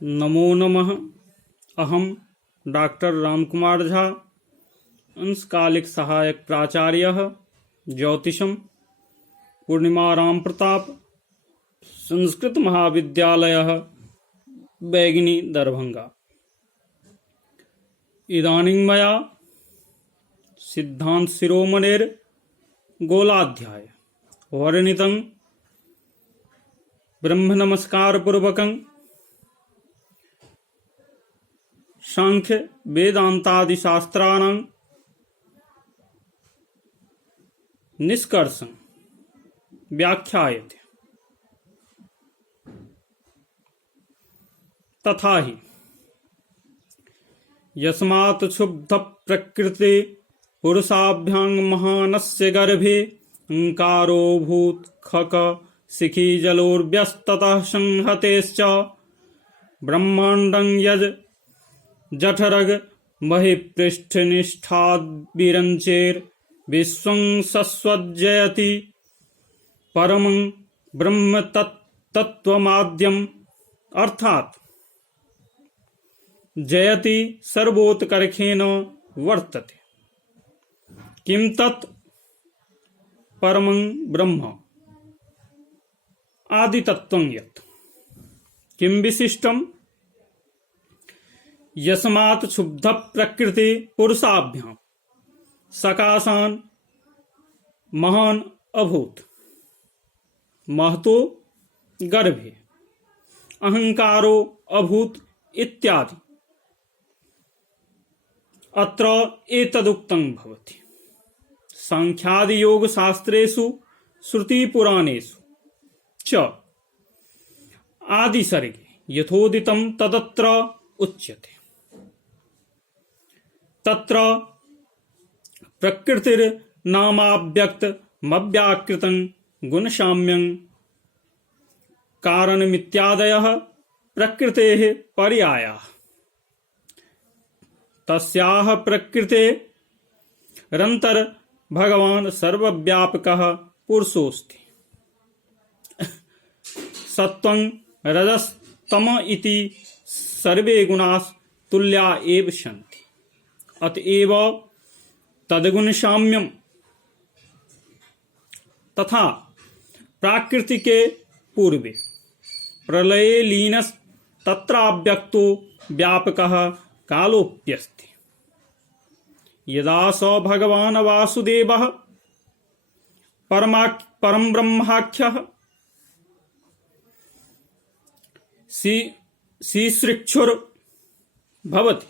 नमो नमः। अहम डॉक्टर रामकुमार झा, अंशकालिक सहायक प्राचार्य ज्योतिषम, पूर्णिमा राम प्रताप संस्कृत महाविद्यालय बैगिनी दरभंगा। इदानीं मया सिद्धांत शिरोमणेर गोलाध्याय वर्णितं ब्रह्म नमस्कार पूर्वकं सांख्य वेदांतादि शास्त्राणां निष्कर्षं व्याख्यायते। तथा हि यस्मात् क्षुब्ध प्रकृते पुरुषाभ्यां महानस्य गर्भे ओंकारो भूत खक शिखी जलोर्व्यस्ततः संहतेश्च ब्रह्मांडं यज जठरग बहिपृष्ठनिष्ठाद्विरंचेर विश्वं सस्वज्जयति परमं ब्रह्म तत्त्वमाद्यम, अर्थात जयति सर्वोत्कर्षेण वर्तते। किं तत् परमं ब्रह्म आदितत्त्वं यत् किं विशिष्टम्। यस्मात् क्षुब्ध प्रकृति पुरुषाभ्यां सकाशान् महान अभूत महतो गर्भे अहंकारो अभूत इत्यादि अत्र एतदुक्तं भवति। सांख्यादि योग शास्त्रेषु श्रुति पुराणेषु च आदि सर्गे यथोदितं तदत्र उच्यते। तत्र प्रकृतिर्नामाव्यक्तमव्याकृतं गुणसाम्यं कारणमित्यादयः प्रकृतेः पर्यायाः। तस्याः प्रकृतेरन्तर भगवान् सर्वव्यापकः पुरुषोऽस्ति। सत्वं रजस्तम इति सर्वे गुणाः तुल्या एव सन्ति। अतएव तद्गुणसाम्यं तथा प्राकृतिके पूर्वे प्रलये लीनस्तत्राव्यक्तो व्यापकः कालोऽप्यस्ति। यदा स भगवान् वासुदेवः परं ब्रह्माख्यः श्रीसृक्षुर्भवति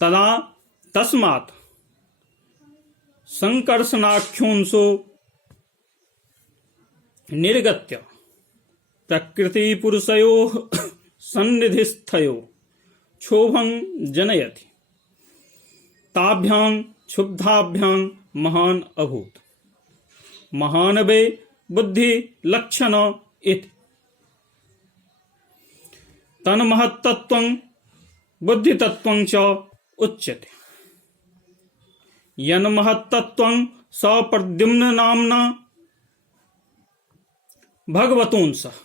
तदा तस्मात् संकर्षणाख्योंसो निर्गत्य प्रकृतिपुरुषयोः सन्निधिस्थयोः क्षोभं जनयति। ताभ्यां क्षुब्धाभ्यां महान् अभूत्। महान् वै बुद्धिलक्षण इति। तन्महत्तत्वं बुद्धितत्वं च उच्यते। यन्महत्तत्वं स प्रद्युम्न नाम्ना भगवतोऽंशः।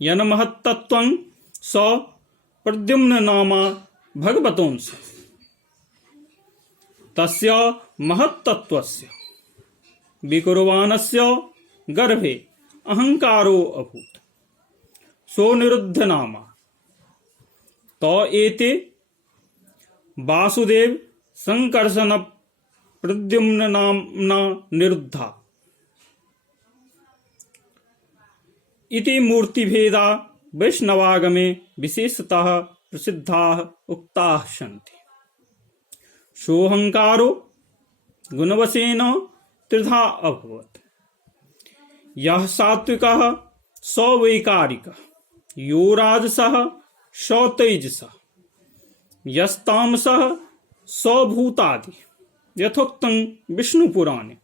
यन्महत्तत्वं स प्रद्युम्न नामा भगवतोऽंशः। तस्य महत्तत्वस्य विकुर्वाणस्य गर्भे अहंकारो अभूत्। सो निरुद्ध नामा तो एते वासुदेव संकर्षण प्रद्युम्न नाम्ना निरुद्धा इति मूर्तिभेदा वैष्णवागमे विशेषतः प्रसिद्धाः उक्ताः सन्ति। सोऽहंकारो गुणवशेन त्रिधा अभवत्। यः सात्विकः स वैकारिकः, यो राजसः स तैजसः, यस्तामसः स भूतादि, यथोक्तं विष्णुपुराणे।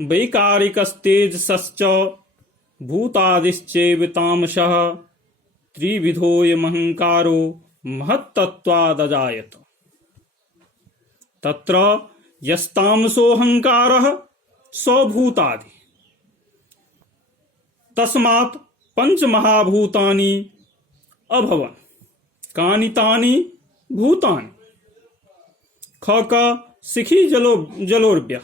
वैकारिकस्तेजसश्च भूतादिश्चैव तामसः त्रिविधोऽयमहंकारो महत्तत्त्वादजायत। तत्र यस्तामसोऽहंकारः स भूतादि तस्मात् पंचमहाभूतानि अभवन्। कानि तानि भूतानि? ख क शिखी जलोर्व्य,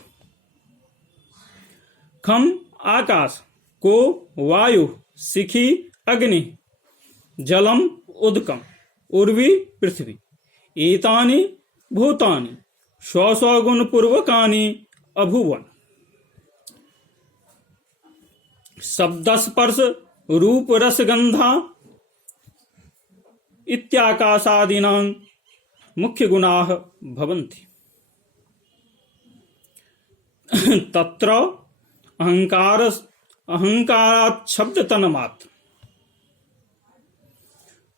खम आकाश, को वायु, शिखी अग्नि, जलम उदकम, उर्वी पृथ्वी। एतानि भूतानि स्व स्वगुण पूर्वकानि अभूवन्। शब्दस्पर्श रूप रसगंधा इत्याकाशादीनां मुख्य गुणाः भवन्ति। तत्र अहंकारात् शब्दतन्मात्र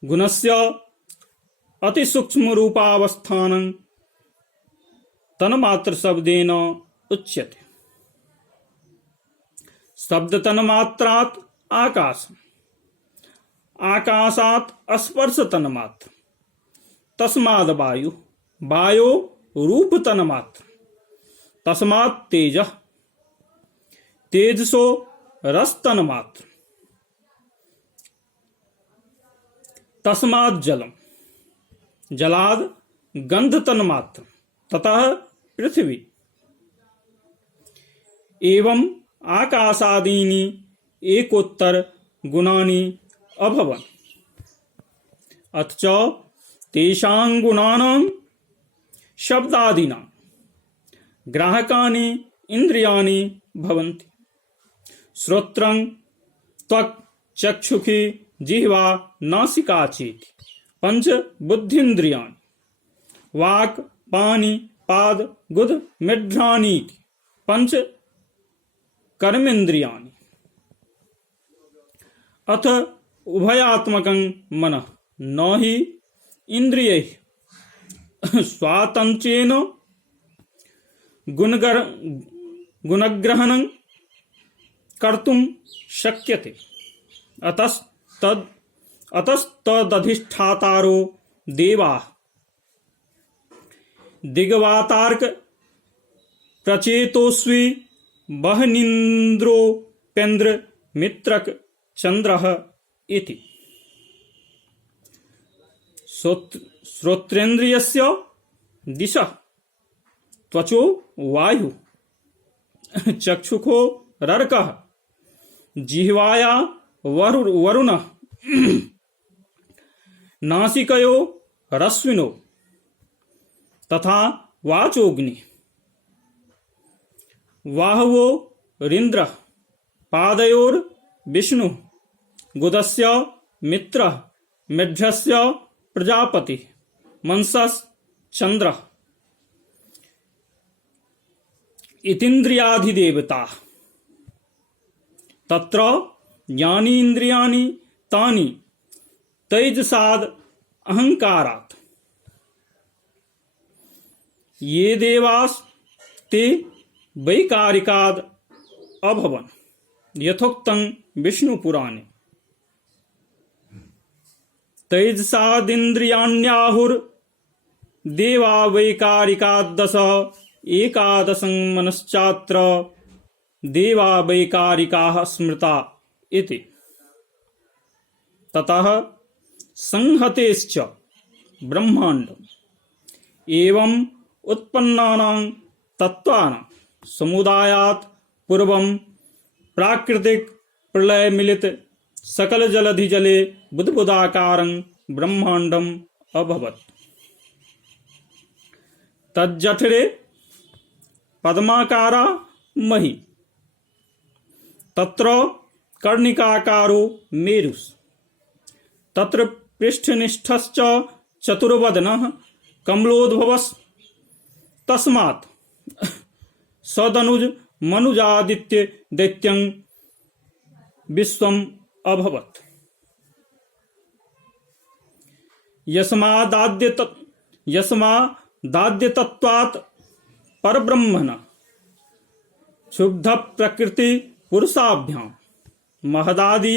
गुणस्य अतिसूक्ष्म रूपावस्थानं तन्मात्र शब्देन उच्यते। शब्दतन्मात्रात् आकाश, आकाशात् स्पर्श तन्मात्र, तस्माद् वायु, वायो रूप तन्मात्र, तस्मात् तेजः, तेजसो रस तन्मात्र, तस्मात् जलम, जलाद गंध तन्मात्र, ततः पृथ्वी। एवं आकाशादीनि एकोत्तर गुणानि अभवन्। अथ च तेषां गुणानां शब्दादीनां ग्राहकानि इंद्रियाणि भवन्ति। श्रोत्रं त्वक् चक्षुषी जिह्वा नासिका चेति पंच बुद्धिन्द्रियाणि। वाक् पाणि पाद गुद मेढ्राणि पंच कर्मेन्द्रियाणि। अथ उभयात्मकं मनः न हि इंद्रियैः स्वातंत्र्येण गुणग्रहणं कर्तुं शक्यते। अतस्तदधिष्ठातारो देवाः दिग्वातार्क प्रचेतोस्वी वह्नीन्द्रोपेन्द्र मित्रक चंद्रः इति। श्रोत्रेन्द्रियस्य दिशः त्वचो वायु, चक्षुखो रर्कः, जिह्वाया वरुणः, नासिकयो रश्मिनो, तथा वाचोऽग्नि। वाहवो रिन्द्रः, पादयोर् विष्णुः, गुदस्य मित्रः, मेढ्रस्य प्रजापतिः, मंसश्चन्द्रः। इतीन्द्रियाधिदेवताः। तत्र यानि इन्द्रियाणि तानि तैजसाद् अहंकारात्। ये देवास्ते वैकारिकाद् अभवन् यथोक्तं विष्णुपुराणे। तैजसादिन्द्रियाण्याहुर्देवा वैकारिकाद्दश एकादशं मनश्चात्र देवा वैकारिकाः स्मृता इति। ततः संहतेश्च ब्रह्माण्डम्। एवं उत्पन्नानां तत्त्वानां समुदायात् पूर्वं प्राकृतिक प्रलय मिलित सकल जलधि जले बुद्बुदाकारं ब्रह्माण्डम् अभवत्। तज्जठरे पद्माकारा मही, तत्र कर्णिकाकारो मेरुस्, तत्र पृष्ठनिष्ठश्च चतुर्वदनः कमलोद्भवस्। तस्मात् सदनुज मनुजादित्य दैत्यं विश्वम् अभवत्। यस्मादाद्यतत्वात् परब्रह्मण शुद्ध प्रकृति पुरुषाभ्यां महदादि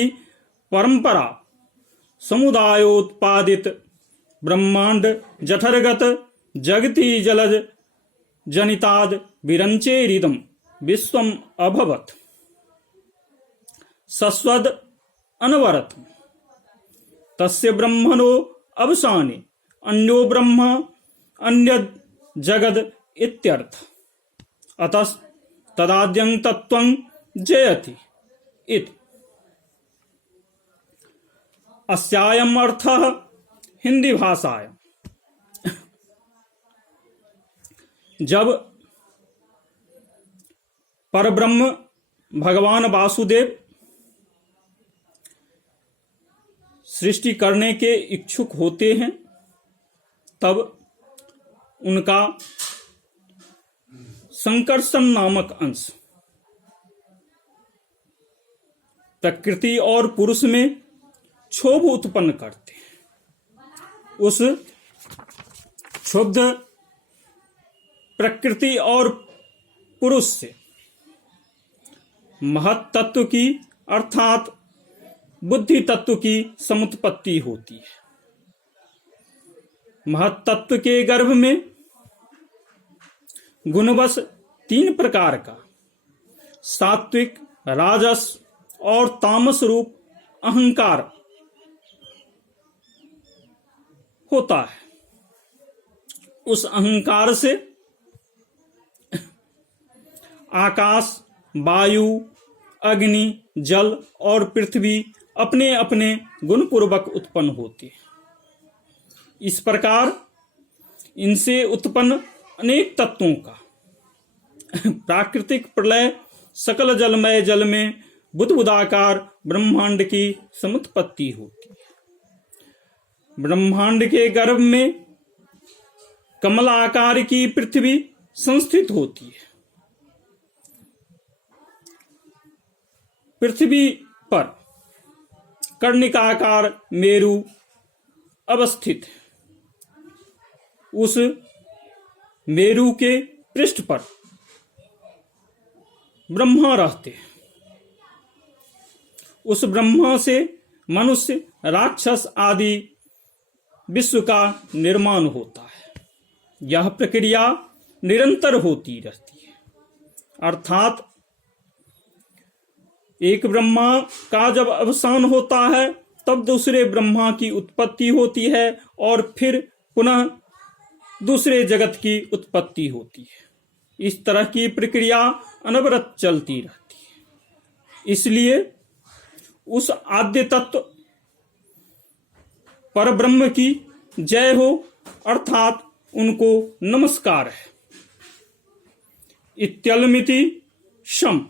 परंपरा समुदायोत्पादित ब्रह्मांड जठरगत जगति जलज जनिताद विरंचेरिदम विश्वम अभवत्। सस्वद अनवरतम् तस्य ब्रह्मणो अवसाने अन्यो ब्रह्म अन्यद् जगद इत्यर्थ। अतः तदाद्यं तत्त्वं जयति इति। अस्यायम् अर्थः हिंदी भाषायां जब परब्रह्म भगवान वासुदेव सृष्टि करने के इच्छुक होते हैं, तब उनका संकर्षण नामक अंश प्रकृति और पुरुष में क्षोभ उत्पन्न करते हैं। उस क्षुब्ध प्रकृति और पुरुष से महत तत्व की अर्थात बुद्धि तत्व की समुत्पत्ति होती है। महत तत्व के गर्भ में गुणवश 3 प्रकार का सात्विक, राजस और तामस रूप अहंकार होता है। उस अहंकार से आकाश, वायु, अग्नि, जल और पृथ्वी अपने अपने गुणपूर्वक उत्पन्न होती है। इस प्रकार इनसे उत्पन्न अनेक तत्वों का प्राकृतिक प्रलय सकल जलमय जल में बुदबुदाकार ब्रह्मांड की समुत्पत्ति होती है। ब्रह्मांड के गर्भ में कमल आकार की पृथ्वी संस्थित होती है। पृथ्वी पर कर्णिकाकार मेरु अवस्थित है। उस मेरु के पृष्ठ पर ब्रह्मा रहते हैं। उस ब्रह्मा से मनुष्य, राक्षस आदि विश्व का निर्माण होता है। यह प्रक्रिया निरंतर होती रहती है। अर्थात एक ब्रह्मा का जब अवसान होता है तब दूसरे ब्रह्मा की उत्पत्ति होती है और फिर पुनः दूसरे जगत की उत्पत्ति होती है। इस तरह की प्रक्रिया अनवरत चलती रहती है। इसलिए उस आद्य तत्व परब्रह्म की जय हो, अर्थात उनको नमस्कार है। इत्यलमिति शम।